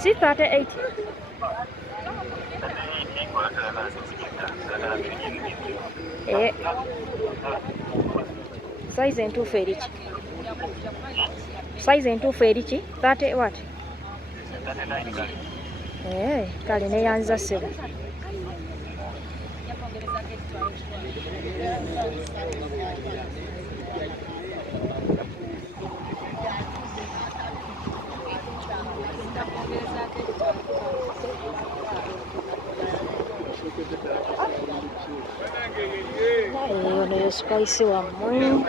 Si 38. Size entuufu eriki? Size entuufu eriki? 30 what? Kale neyanza ssebo. Ono yo spice wammwe.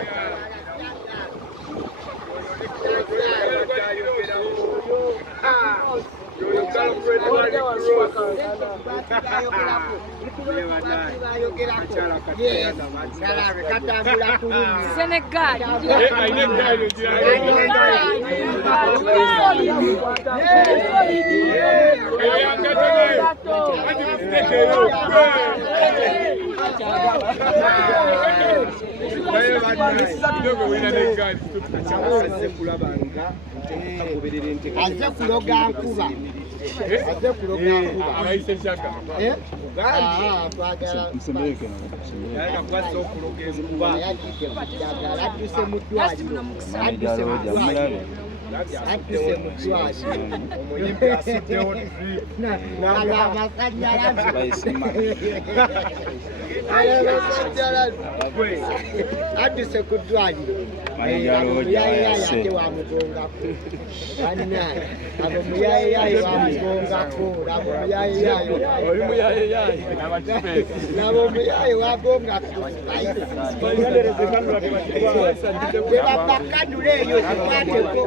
Aze kuloga nkuba. Aze kuloga nkuba. Abaise shaka. Msemeke na. Yaika kwa soko kuloga nkuba. Atuse mutwaji. Atuse mutwaji. Atuse mutwaji. Omuyimbi asitewo Na amasanyalazi. Atuse kutwaji. Yate wa mugonga ko. Annaye abo muyaye yaye wa mugonga ko. Abo muyaye yaye. oli muyaye yaye n'abakipe. Nabo muyaye wa gonga ko. Bayigereze kanula tebatibwa. Beba bakadule yo kwate ko.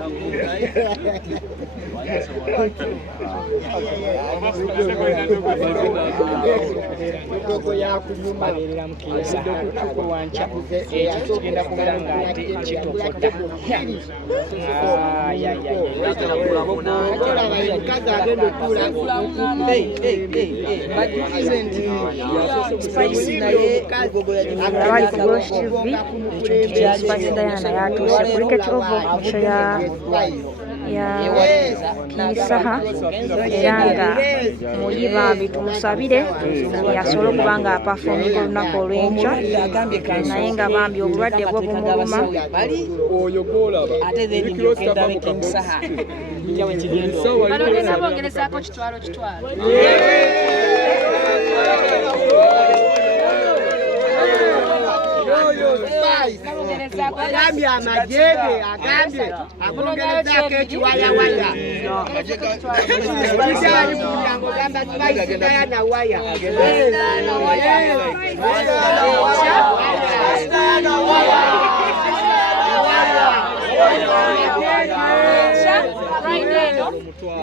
Ndogo ya kunyuma balera mukisa kuko wancha kigenda kubanga ate kitokota Abali ku Gosh TV, Spice Diana yatuuse ku Cricket Oval mu show ya Kisaha era nga muyiba bitumusabire yasobola okuba nga apafominga olunaku olw'enkya naye nga bambi obulwadde bwo bumuluma Oyo gwolaba. ate then ngenda ne Kisaha yawe kigenda bongerezaako kitwalo. Agambye amajege agambye agongerezaako ekiwayawaya kijali mu mulyango gamba Spice Diana waya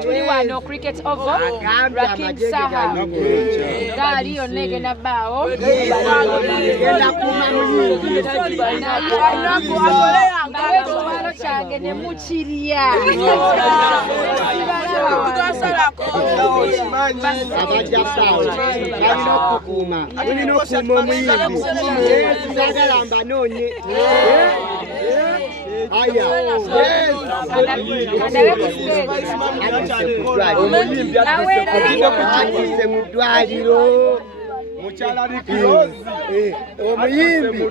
Tuli wano Cricket Oval Rakim Saha gaali yonna egenda bbaawo ekitwalo kyange ne mukirya abajja bbaawo balina okukuuma tulina okukuuma omuyimbi tutagala mbanoonye aya atuse mu ddwaliro omuyimbi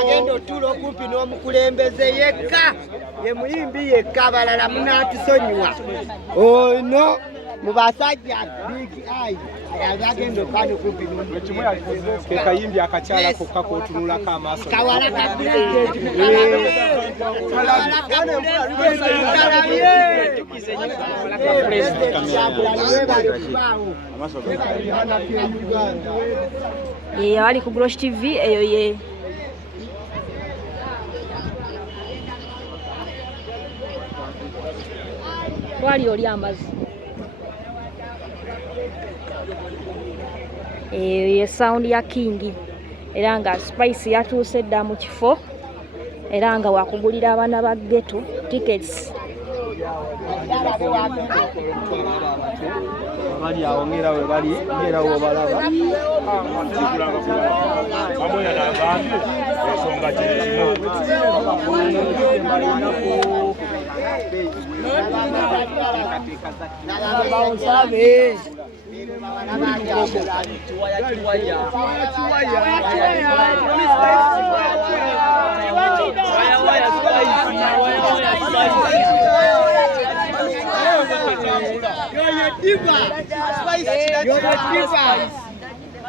agenda otuula okumpi n'omukulembeze yekka ye muyimbi yekka abalala munatusonyiwa ono mu basajja big eye agenda okwana okumpi Ke kayimbi akakyala kokka k'otunulako amaaso. kawala ka abali ku Gosh TV eyo ye twali oli amazzi eyo ye sound ya King era nga Spice yatuuse dda mu kifo era nga wakugulira abaana ba ghetto tickets Bali awo ngera we bali ngera wo balaba. Amoya n'agambye ensonga kirimu. Nabaonsabe.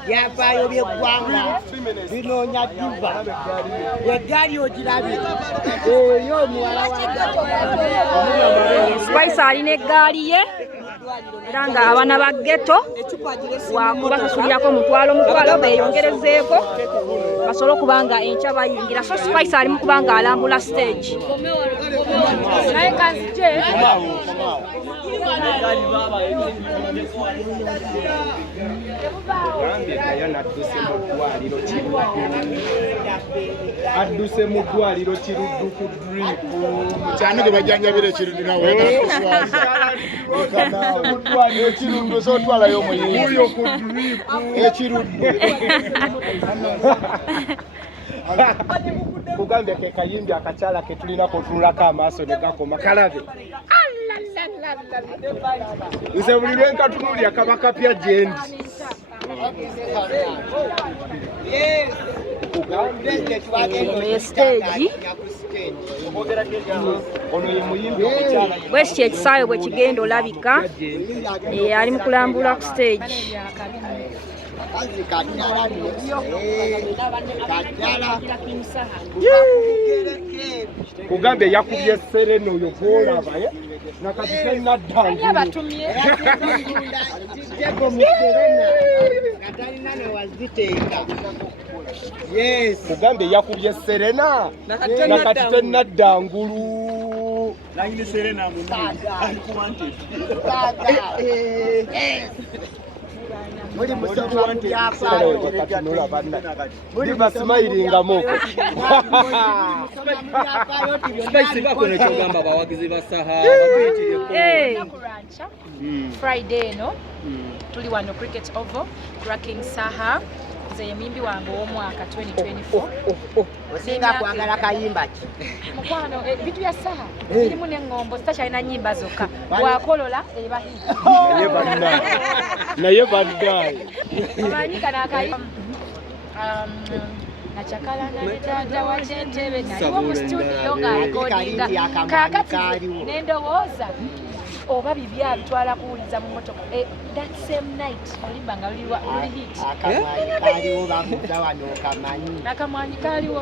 Yapayo byeggwanga binoonya diva wegaali ogirabye oyo muwala wa Spice alina eggaali ye era nga abaana ba ghetto wakubasasulirako mutwalo beeyongerezeeko basobole okuba nga enkya bayingira. So Spice ali mu kuba nga alambula stage. naye kanzije adduse mu ddwaliro kiruddu ku dripu cyane ge bajjanjabira ekiruddu nawe ekiruddu sotwalayo omuyinzi ku dripu ekiruddu kugambye ke kayimbi akakyala ke tulinako tunulako amaaso ne gakoma kalabe nze buli lwenkatunulya kaba kapya gyendi Stage ono ye muyimbi omukyala bwekityo ekisaawe bwe kigenda olabika ali mu kulambula ku stage. kugambye yakubye serena oyo gwolaba nakati tenaddangulu batumye kugambye yakubye serena nakati tenaddangulu muri musoma byapaayo muri basimayiringamoko Spice bakono kyogamba abawagizi ba Saha kurancha Friday eno tuli wano Cricket Oval Racking Saha nze yemimbi wange ow'omwaka 2024 osinga kwagala kayimba ki mukwano bitu ya Saha birimu n'engombo zitakyalina nnyimba zokka bwakolola eba naye baddayi amanyi kana akayimba nachakala naletata wachentebe naliwo mu studio ng'alikodinga kakati n'endowooza oba bibi abitwala kuwuliza mu motoka that same night olimba nga luli hit akamanyi kaliwo bamuza wano okamanyi nakamwanyi kaliwo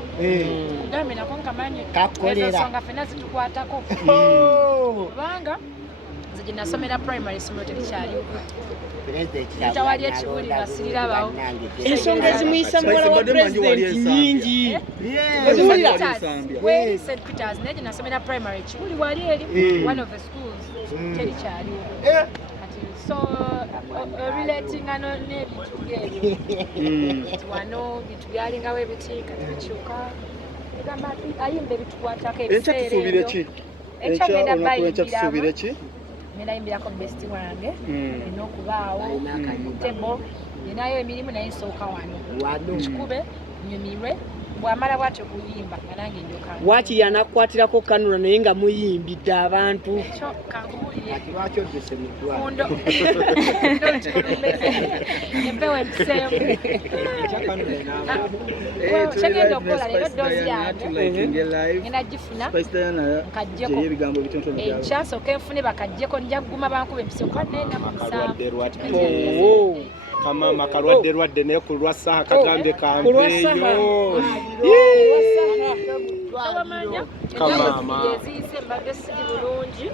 kugambe nako nkamanyi kakolera ensonga ffenna zitukwatako kubanga nze gye nasomera primary somero terikyaliwo tawali ekiwuli basirirabawo ensonga ezimuyisa muwala wa pulezidenti nyingi weri St. Peters naye gye nasomera primary ekiwuli wali eri one of the schools terikyaliwo kati so relatingano n'ebintu ng'ebyo wano bintu byalingawo ebitiika tebikyuka egamba ayimba ebitukwatako ebiseera ebyo ekyagenda bayimbiramu nenayimbirako besti wange enokubaawo tebo yenayo emirimu naye nsooka wano kikube nyumirwe bwamala bwatyo kuyimba nga nange njoka waaki yanakwatirako kanula naye nga muyimbidde abantu ekyo kankuwulire lwaki odduse mu ddwaliro mundo empewo empiseemu kyegenda okukola leero doozi yange ngenda gifuna nkajjeko enkya sooka enfune bakajjeko nja kuguma bankuba empise kuba nenda mu musanvu kamama kalwadde naye ku lwa Saha kagambe kampeeyo kamama eziise mbadde siri bulungi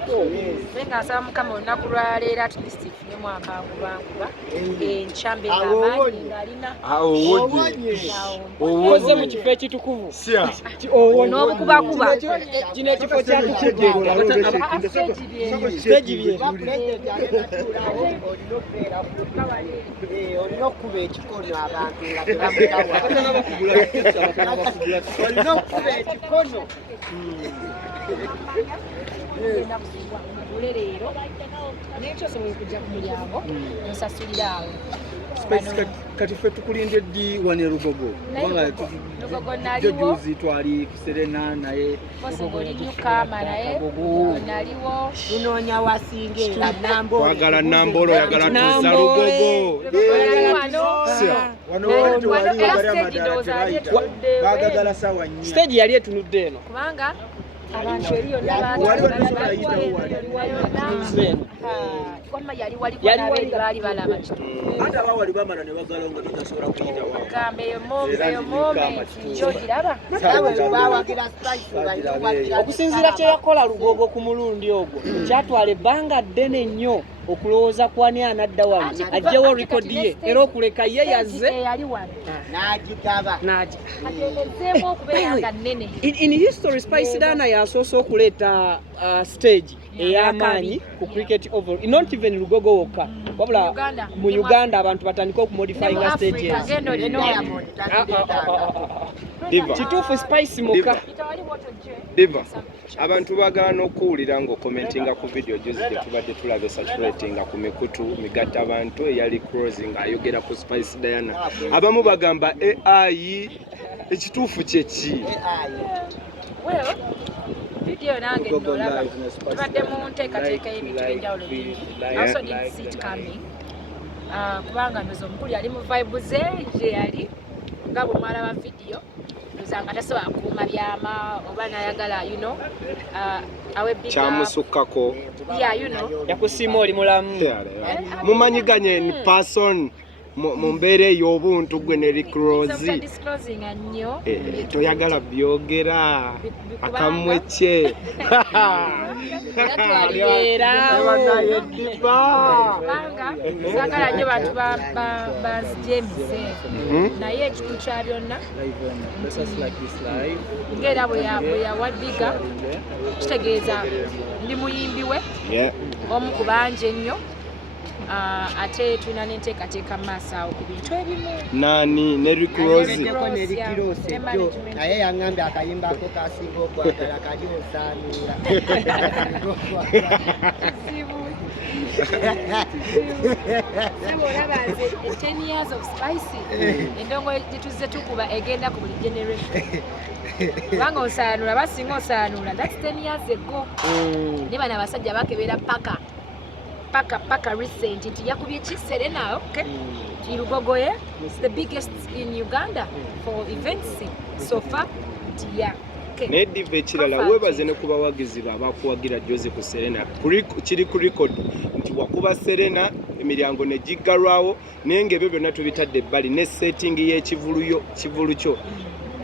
naye nga nsaba Mukama olunaku lwaleero at least ifunemu akangubanguba enkya mbe ng'amaanyi ng'alina owoze mu kifo ekitukuvu n'obukubakuba kino ekifo kyatukuvu olina okuba ekikono abantu nga tebamutawa olina okuba ekikono kugenda kusubwa ngule leero n'ekyo osobola okujja ku mulyango nosasulira awo kati ffe tukulindye ddi wane Lugogo Lugogo naliwo juzi twali ku Serena naye Nyukama naye naliwo tunoonya wasinge Nambolo wagala Nambolo yagala tuza Lugogo bagagala sawa nnyo stage yali etunudde eno kubanga abantu eri yonna baali balaba ate abawali bamala ne bagala nga totasobola kuyita wawo gamba eyo moment kyogiraba okusinziira kye yakola Lugogo ku mulundi ogwo kyatwala ebbanga ddene nnyo okulowooza kwani anadda wano ajjewo rekodi ye era okuleka ye yazze n'agitaba ategezeemu okubeera nga nnene in history Spice Dana yasoose okuleeta stage ey'amaanyi ku cricket oval not even Lugogo wokka wabula mu Uganda abantu batandika okumodifyinga stages kituufu Spice muka Diva abantu baagala n'okuwulira ng'okomentinga ku video juzi gye tubadde tulabe saturatinga ku mikutu migatta abantu eyali crossing ayogera ku Spice Diana abamu bagamba AI ekituufu kyeki video nange ndolaba tubadde mu nteekateeka y'ebintu ebyenjawulo bingi also didn't see it coming kubanga ndoza omukulu yali mu vibe ze gye yali nga bwe mwalaba video ndozanga tasobola kuuma byama oba nayagala awe bigger kyamusukkako yakusiima oli mulamu mumanyiganye in person mu mbeera ey'obuntu gwe ne Ricrozi toyagala byogera akamwe kye kubanga sagala nnyo bantu banzija emize naye ekitu kya byonna ng'era bwe yawaddiga kitegeeza ndi muyimbi we omu ku bangi ennyo ate tulina n'enteekateeka mu maaso awo ku bintu ebimu nani ne Ricrozi naye yaŋŋambye akayimba ako kasinga okwagala kali osaanuula olaba nze 10 years of Spice endongo gye tuzze tukuba egenda ku buli generation kubanga osaanuula basinga osaanuula that's 10 years ago ne bano abasajja bakebera paka recent nti yakubye ki Serena okay Lugogo ye is the biggest in Uganda for events so far yeah ne diva ekirala weebaze ne ku bawagizi abakuwagira Jose ku Serena kiri ku record nti wakuba Serena emiryango ne giggalwawo naye ng'ebyo byonna tubitadde ebbali ne setting y'ekivulu kyo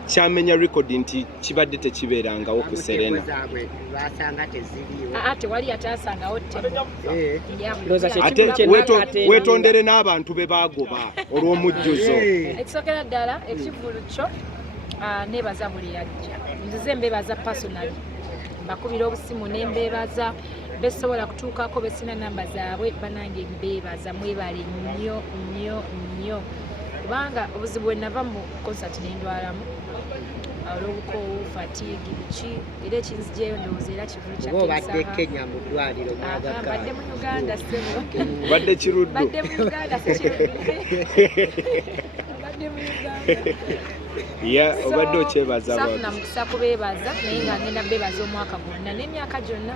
kyamenya record nti kibadde tekibeerangawo ku Serena tewali atasangawo ate wetondere n'abantu be baagoba olw'omujjuzo ekisokera ddala ekivulu kyo nebaza buli yajja nzize mbebaza personally mbakubira obusimu nembebaza besobola kutuukako besina namba zaabwe banange mbebaza mwebale nnyo kubanga obuzibu bwe nava mu concert nendwalamu olw'obukoowu fatigue biki era ekinzijeyo ndowooza era kivulu kyabadde Kenya mu ddwaliro badde mu Uganda sebo badde kiruddu badde mu Uganda badde mu Uganda obadde okyebaza safuna mukisa kubeebaza naye nga ngenda beebaza omwaka gwonna n'emyaka gyonna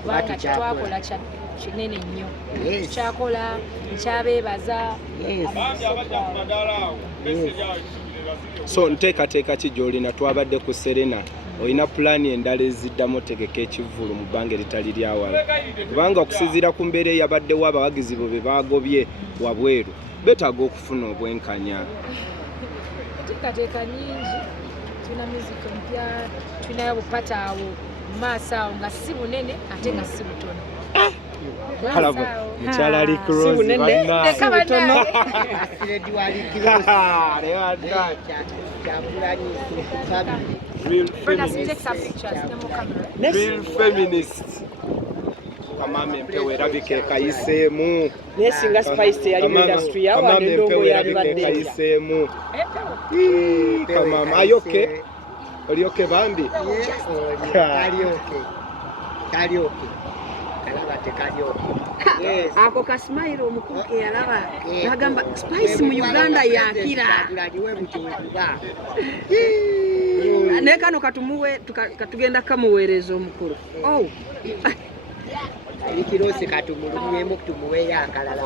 kubanga kitwakola kinene nnyo kyakola nkyabeebaza so nteekateeka ki gy'olina twabadde ku Serena olina pulaani endala eziddamu otegeka ekivulu mu bbanga eritali lyawala kubanga okusinziira ku mbeera eyabaddewo abawagizi bo be baagobye wabweru beetaaga okufuna obwenkanya enteekateeka nyingi tulina muzika mpya tulinayo bupata awo mu maaso awo nga si bunene ate nga si butono Kalabo mukyala Ricrozi real feminist kamame mpewe erabika ekayiseemu nesinga Spice yali mu industry yawa n'endongo yali badde ekayiseemu kamama ayoke olyoke bambi kalyoke kalaba tekalyoke ako kasmailo omukulu ke yalaba nagamba spice mu Uganda yakira ne kano katugenda kamuweereza omukulu ikirosi katumulumyemu tumuweyo akalala